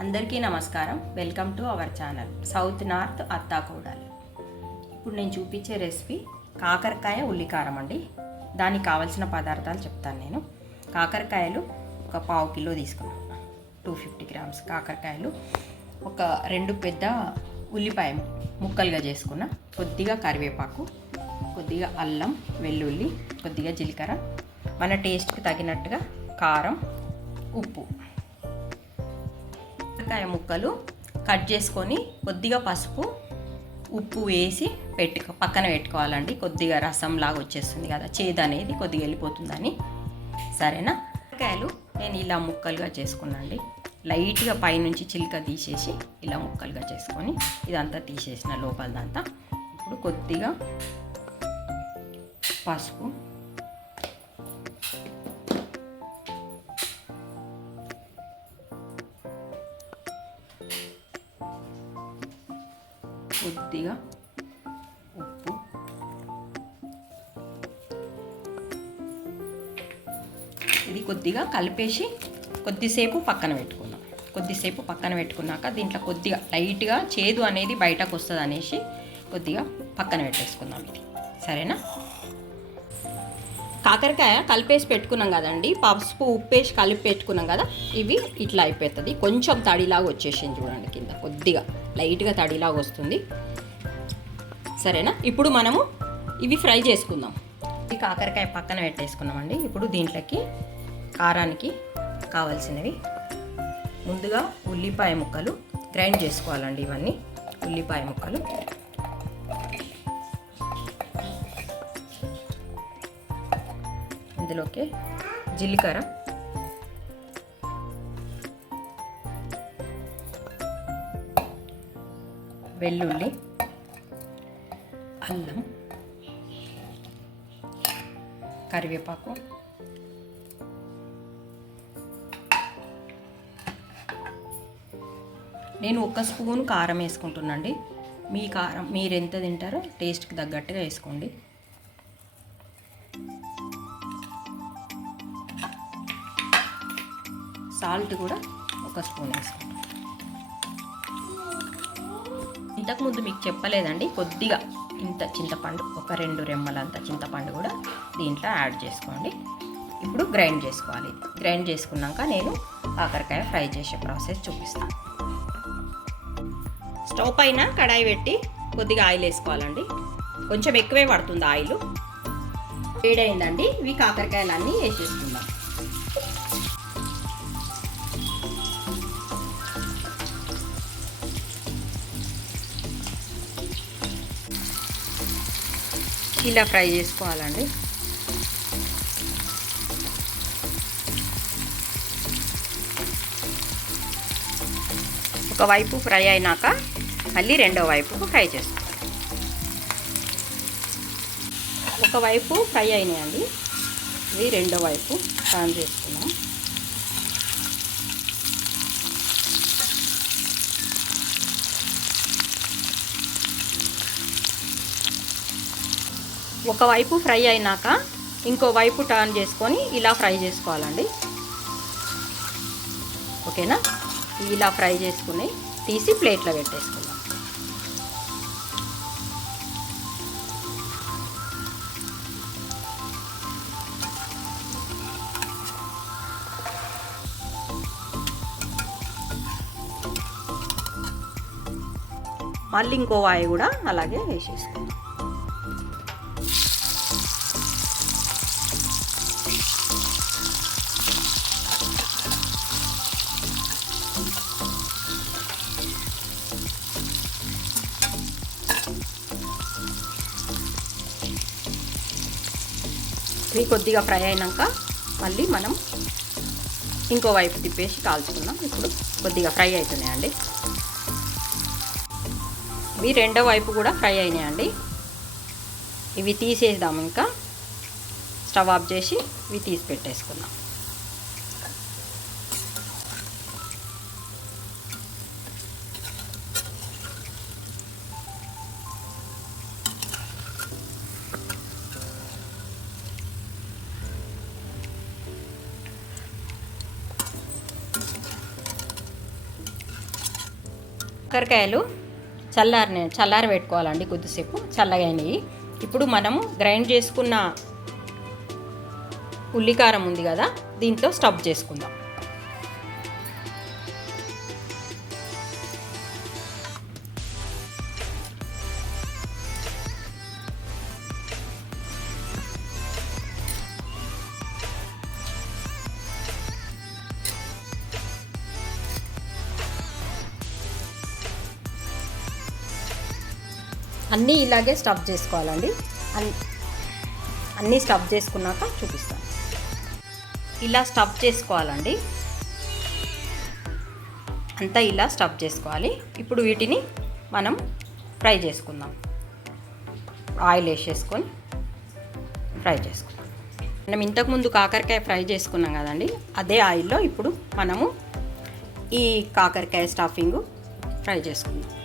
అందరికీ నమస్కారం. Welcome to our channel. South north అత్తాకూడలు. ఇప్పుడు నేను చూపించే రెసిపీ కాకరకాయ ఉల్లికారం అండి. దానికి కావలసిన పదార్థాలు చెప్తాను నేను. కాకరకాయలు ఒక పావు కిలో తీసుకున్నాను టూ ఫిఫ్టీ గ్రామ్స్ కాకరకాయలు. ఒక రెండు పెద్ద ఉల్లిపాయ ముక్కలుగా చేసుకున్న కొద్దిగా కరివేపాకు కొద్దిగా అల్లం వెల్లుల్లి కొద్దిగా జీలకర్ర. మన టేస్ట్కి తగినట్టుగా కారం ఉప్పు. కాకరకాయ ముక్కలు కట్ చేసుకొని కొద్దిగా పసుపు ఉప్పు వేసి పెట్టుకో పక్కన పెట్టుకోవాలండి. కొద్దిగా రసం లాగా వచ్చేస్తుంది కదా. చేదు అనేది కొద్దిగా వెళ్ళిపోతుందని. సరేనా? కాయలు నేను ఇలా ముక్కలుగా చేసుకున్నాండి లైట్గా పైనుంచి చిలుక తీసేసి ఇలా ముక్కలుగా చేసుకొని ఇదంతా తీసేసిన లోపలదంతా. ఇప్పుడు కొద్దిగా పసుపు కొద్దిగా ఉప్పు. ఇది కొద్దిగా కలిపేసి కొద్దిసేపు పక్కన పెట్టుకుందాం. కొద్దిసేపు పక్కన పెట్టుకున్నాక దీంట్లో కొద్దిగా లైట్గా చేదు అనేది బయటకు వస్తుంది అనేసి కొద్దిగా పక్కన పెట్టేసుకుందాం ఇది. సరేనా? కాకరకాయ కలిపేసి పెట్టుకున్నాం కదండి. పసుపు ఉప్పేసి కలిపి పెట్టుకున్నాం కదా. ఇవి ఇట్లా అయిపోతుంది. కొంచెం తడిలాగా వచ్చేసింది చూడండి కింద కొద్దిగా. లైట్గా తడిలాగా వస్తుంది. సరేనా? ఇప్పుడు మనము ఇవి ఫ్రై చేసుకుందాం. ఈ కాకరకాయ పక్కన పెట్టేసుకున్నామండి. ఇప్పుడు దీంట్లోకి కారానికి కావాల్సినవి. ముందుగా ఉల్లిపాయ ముక్కలు గ్రైండ్ చేసుకోవాలండి ఇవన్నీ. ఉల్లిపాయ ముక్కలు. ఇందులోకి జీలకర్ర. వెల్లుల్లి అల్లం కరివేపాకు నేను ఒక స్పూన్ కారం వేసుకుంటున్నాండి. మీ కారం మీరు ఎంత తింటారో టేస్ట్కి తగ్గట్టుగా వేసుకోండి. సాల్ట్ కూడా ఒక స్పూన్ వేసుకుంటాం ఇంతకుముందు మీకు చెప్పలేదండి కొద్దిగా ఇంత చింతపండు ఒక రెండు రెమ్మలంత చింతపండు కూడా దీంట్లో యాడ్ చేసుకోండి. ఇప్పుడు గ్రైండ్ చేసుకోవాలి. గ్రైండ్ చేసుకున్నాక నేను కాకరకాయ ఫ్రై చేసే ప్రాసెస్ చూపిస్తాను. స్టవ్ పైన కడాయి పెట్టి కొద్దిగా ఆయిల్ వేసుకోవాలండి. కొంచెం ఎక్కువే పడుతుంది ఆయిల్. వేడైందండి ఇవి కాకరకాయలన్నీ వేసేసుకుందాం. ఇలా ఫ్రై చేసుకోవాలండి. ఒకవైపు ఫ్రై అయినాక మళ్ళీ రెండో వైపుకు ఫ్రై చేసుకోవాలి. ఒకవైపు ఫ్రై అయినాయండి. ఇది రెండో వైపు టర్న్ చేసుకున్నాం ఒకవైపు ఫ్రై అయినాక ఇంకో వైపు టర్న్ చేసుకొని ఇలా ఫ్రై చేసుకోవాలండి. ఓకేనా? ఇలా ఫ్రై చేసుకుని తీసి ప్లేట్లో పెట్టేసుకుందాం. మళ్ళీ ఇంకో వాయి కూడా అలాగే వేసేసుకుందాం. ఇవి కొద్దిగా ఫ్రై అయినాక మళ్ళీ మనం ఇంకో వైపు తిప్పేసి కాల్చుకుందాం. ఇప్పుడు కొద్దిగా ఫ్రై అవుతున్నాయండి. ఇవి రెండో వైపు కూడా ఫ్రై అయినాయండి. ఇవి తీసేద్దాం ఇంకా. స్టవ్ ఆఫ్ చేసి ఇవి తీసి పెట్టేసుకుందాం. కాకరకాయలు చల్లారి చల్లారి పెట్టుకోవాలండి కొద్దిసేపు చల్లగైనవి ఇప్పుడు మనము గ్రైండ్ చేసుకున్న ఉల్లికారం ఉంది కదా దీంతో స్టఫ్ చేసుకుందాం. అన్నీ ఇలాగే స్టఫ్ చేసుకోవాలండి. అన్- అన్నీ స్టఫ్ చేసుకున్నాక చూపిస్తాను. ఇలా స్టఫ్ చేసుకోవాలండి. అంతా ఇలా స్టఫ్ చేసుకోవాలి. ఇప్పుడు వీటిని మనం ఫ్రై చేసుకుందాం. ఆయిల్ వేసేసుకొని ఫ్రై చేసుకుందాం. మనం ఇంతకుముందు కాకరకాయ ఫ్రై చేసుకున్నాం కదండి. అదే ఆయిల్లో ఇప్పుడు మనము ఈ కాకరకాయ స్టఫింగ్ ఫ్రై చేసుకుందాం.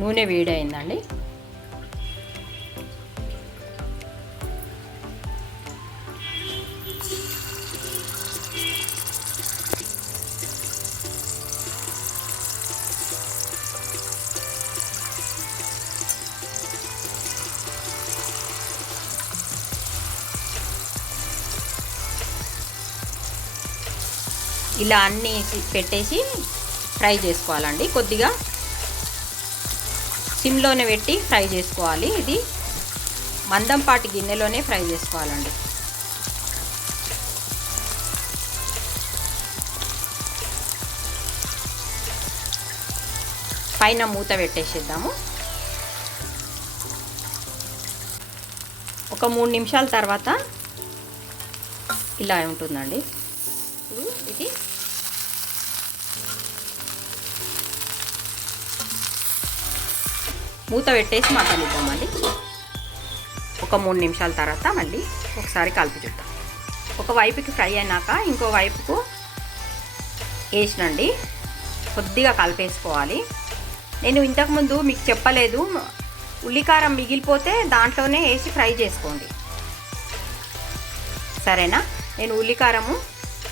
నూనె వేడైందండి. ఇలా అన్నీ పెట్టేసి ఫ్రై చేసుకోవాలండి. కొద్దిగా సిమ్లోనే పెట్టి ఫ్రై చేసుకోవాలి. ఇది మందంపాటి గిన్నెలోనే ఫ్రై చేసుకోవాలండి. పైన మూత పెట్టేసేద్దాము. ఒక మూడు నిమిషాల తర్వాత ఇలా ఉంటుందండి. ఇప్పుడు ఇది మూత పెట్టేసి మగ్గనిద్దామండి ఒక మూడు నిమిషాల తర్వాత మళ్ళీ ఒకసారి కలిపి చూద్దాం. ఒక వైపుకి ఫ్రై అయినాక ఇంకో వైపుకు వేసినండి. కొద్దిగా కలిపేసుకోవాలి. నేను ఇంతకుముందు మీకు చెప్పలేదు ఉల్లికారం మిగిలిపోతే దాంట్లోనే వేసి ఫ్రై చేసుకోండి. సరేనా? నేను ఉల్లికారము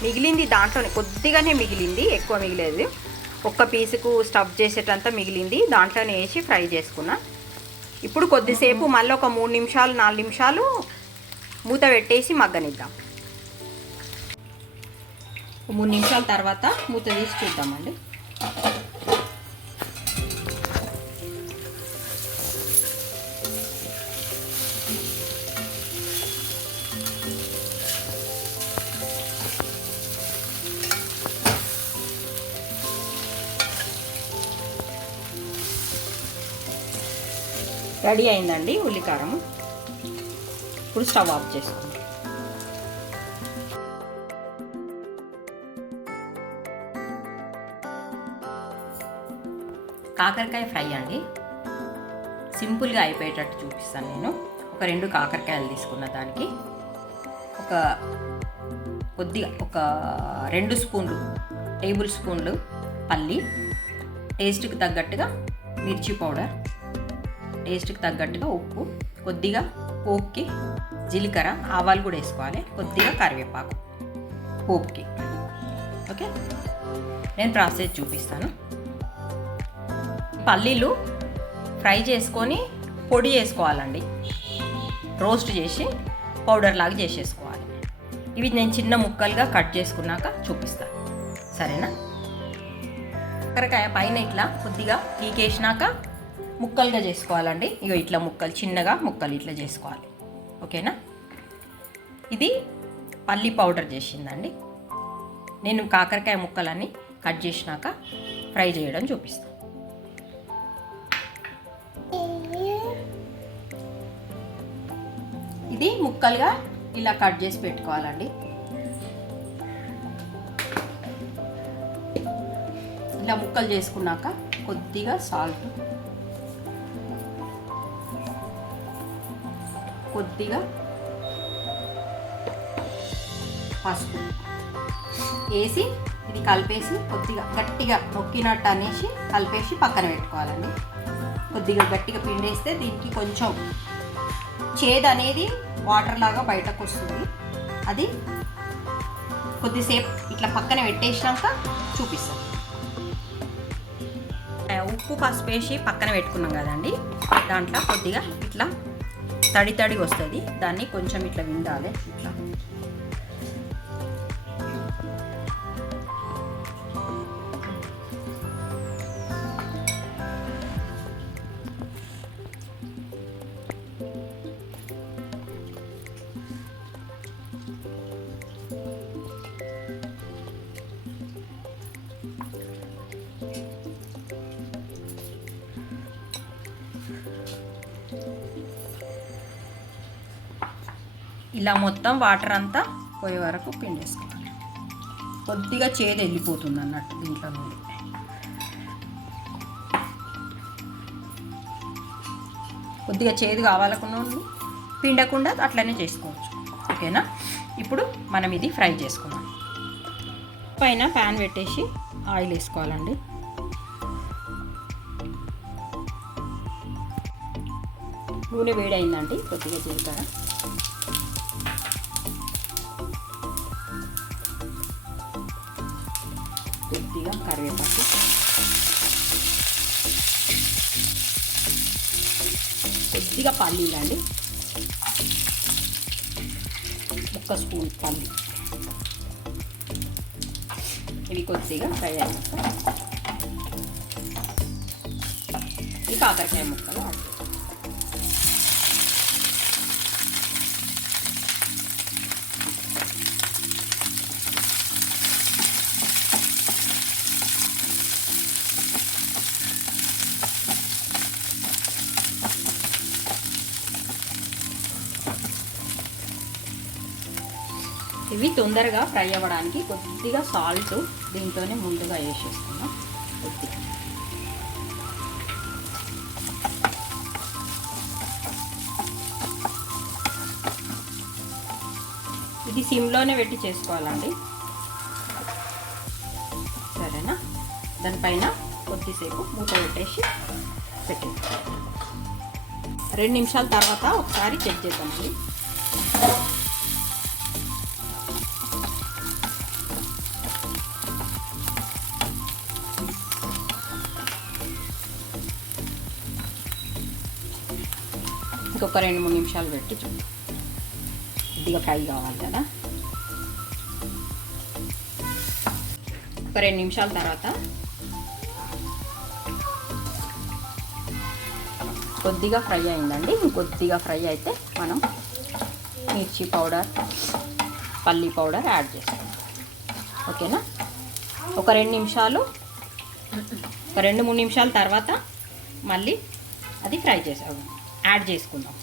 మిగిలింది దాంట్లోనే కొద్దిగానే మిగిలింది ఎక్కువ మిగిలేదు. ఒక్క పీసుకు స్టఫ్ చేసేటంత మిగిలింది. దాంట్లోనే వేసి ఫ్రై చేసుకున్నా. ఇప్పుడు కొద్దిసేపు మళ్ళీ ఒక మూడు నిమిషాలు నాలుగు నిమిషాలు మూత పెట్టేసి మగ్గనిద్దాం. మూడు నిమిషాల తర్వాత మూత తీసి చూద్దామండి. రెడీ అయిందండి ఉల్లికారం ఇప్పుడు స్టవ్ ఆఫ్ చేసుకోండి కాకరకాయ ఫ్రై అండి. సింపుల్గా అయిపోయేటట్టు చూపిస్తాను నేను. ఒక రెండు కాకరకాయలు తీసుకున్న దానికి. ఒక కొద్దిగా ఒక రెండు స్పూన్లు టేబుల్ స్పూన్లు పల్లి. టేస్ట్కి తగ్గట్టుగా మిర్చి పౌడర్. టేస్ట్కి తగ్గట్టుగా ఉప్పు కొద్దిగా పోపుకి జీలకర్ర ఆవాలు కూడా వేసుకోవాలి. కొద్దిగా కరివేపాకు. పోపుకి. ఓకే? నేను ప్రాసెస్ చూపిస్తాను. పల్లీలు ఫ్రై చేసుకొని పొడి చేసుకోవాలండి రోస్ట్ చేసి పౌడర్ లాగా చేసేసుకోవాలి. ఇవి నేను చిన్న ముక్కలుగా కట్ చేసుకున్నాక చూపిస్తాను. సరేనా? కాకరకాయ పైన ఇట్లా కొద్దిగా పీకేసినాక ముక్కలుగా చేసుకోవాలండి. ఇగో ఇట్లా ముక్కలు చిన్నగా ముక్కలు ఇట్లా చేసుకోవాలి. ఓకేనా? ఇది పల్లి పౌడర్ చేసిందండి. నేను కాకరకాయ ముక్కలన్నీ కట్ చేసినాక ఫ్రై చేయడం చూపిస్తాను ఇది ముక్కలుగా ఇలా కట్ చేసి పెట్టుకోవాలండి. ఇలా ముక్కలు చేసుకున్నాక కొద్దిగా సాల్ట్ కొద్దిగా పసుపు వేసి ఇది కలిపేసి కొద్దిగా గట్టిగా నొక్కినట్టు అనేసి కలిపేసి పక్కన పెట్టుకోవాలండి. కొద్దిగా గట్టిగా పిండేస్తే దీనికి కొంచెం చేదు అనేది వాటర్ లాగా బయటకు వస్తుంది. అది కొద్దిసేపు ఇట్లా పక్కన పెట్టేసినాక చూపిస్తాం. ఉప్పు పసుపు వేసి పక్కన పెట్టుకున్నాం కదండి. దాంట్లో కొద్దిగా ఇట్లా తడి తడి వస్తుంది. దాన్ని కొంచెం ఇట్లా విండాలి ఇట్లా. ఇలా మొత్తం వాటర్ అంతా పోయే వరకు పిండేసుకోవాలి. కొద్దిగా చేదు వెళ్ళిపోతుంది అన్నట్టు దీంట్లో నుండి. కొద్దిగా చేదు కావాలనుకున్న పిండకుండా అట్లనే చేసుకోవచ్చు. ఓకేనా? ఇప్పుడు మనం ఇది ఫ్రై చేసుకుందాం. పైన ప్యాన్ పెట్టేసి ఆయిల్ వేసుకోవాలండి. నూనె వేడైందండి కొద్దిగా జీలకర్ర. కొద్దిగా పల్లీలు అండి ఒక స్పూన్ పల్లి. ఇవి కొద్దిగా ఫ్రై అయ్యాక ఈ కాకరకాయ ముక్కలు ఇవి తొందరగా ఫ్రై అవ్వడానికి కొద్దిగా సాల్ట్ దీంట్లోనే ముందుగా వేసేసుకున్నాం కొద్దిగా ఇది సిమ్లోనే పెట్టి చేసుకోవాలండి. సరేనా? దానిపైన కొద్దిసేపు మూత పెట్టేసి పెట్టి రెండు నిమిషాల తర్వాత ఒకసారి చెక్ చేద్దామండి. ఒక రెండు మూడు నిమిషాలు పెట్టి చూడండి కొద్దిగా ఫ్రై కావాలి కదా. ఒక రెండు నిమిషాల తర్వాత కొద్దిగా ఫ్రై అయిందండి. ఇంకొద్దిగా ఫ్రై అయితే మనం మిర్చి పౌడర్ పల్లి పౌడర్ యాడ్ చేస్తాం. ఓకేనా? ఒక రెండు నిమిషాలు ఒక రెండు మూడు నిమిషాల తర్వాత మళ్ళీ అది ఫ్రై చేసాం యాడ్ చేసుకుందాం.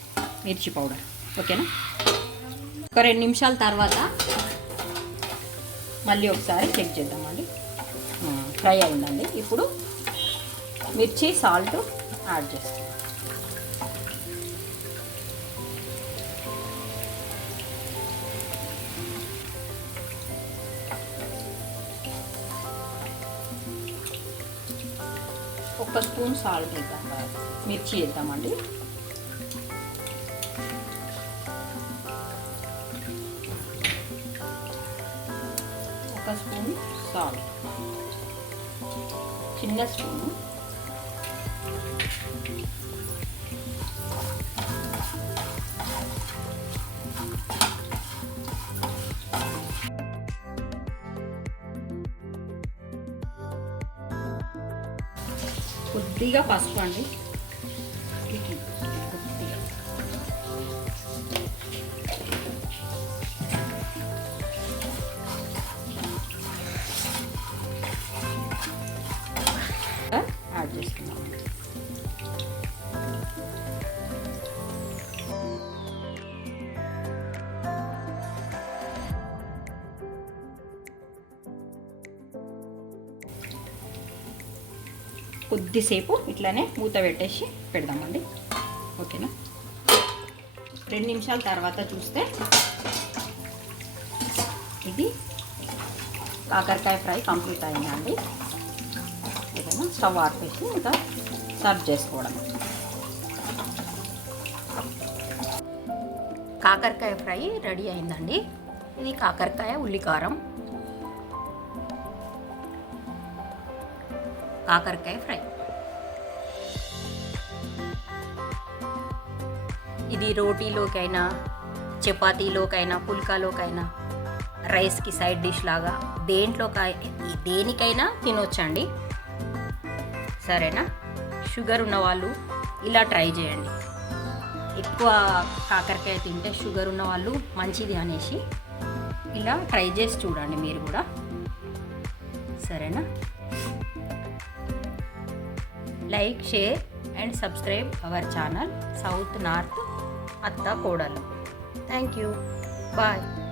మిర్చి పౌడర్. ఓకేనా? ఒక రెండు నిమిషాల తర్వాత మళ్ళీ ఒకసారి చెక్ చేద్దామండి. ఫ్రై అయిందండి. ఇప్పుడు మిర్చి సాల్ట్ యాడ్ చేస్తాం. ఒక స్పూన్ సాల్ట్ వేద్దాం. మిర్చి వేద్దామండి. Spoon salt. చిన్న స్పూన్. కొద్దిగా పసుపు అండి. యాడ్ చేసుకున్నాం కొద్దిసేపు ఇట్లానే మూత పెట్టేసి పెడదామండి. ఓకేనా? రెండు నిమిషాల తర్వాత చూస్తే ఇది కాకరకాయ ఫ్రై కంప్లీట్ అయిందండి. చేసుకోవడము స్టవ్ ఆపేసి ఇంకా సర్వ్ చేసుకోవడం కాకరకాయ ఫ్రై రెడీ అయిందండి. ఇది కాకరకాయ ఉల్లికారం. కాకరకాయ ఫ్రై. ఇది రోటీలోకైనా చపాతీలోకైనా పుల్కాలోకైనా రైస్కి సైడ్ డిష్ లాగా దేంట్లోకి దేనికైనా తినొచ్చండి. సరేనా? షుగర్ ఉన్నవాళ్ళు ఇలా ట్రై చేయండి. ఎక్కువ కాకరకాయ తింటే షుగర్ ఉన్న వాళ్ళు మంచిది అనేసి ఇలా ట్రై చేసి చూడండి మీరు కూడా. సరేనా? Like share and subscribe our channel south north అత్త కోడలు. Thank you. బాయ్.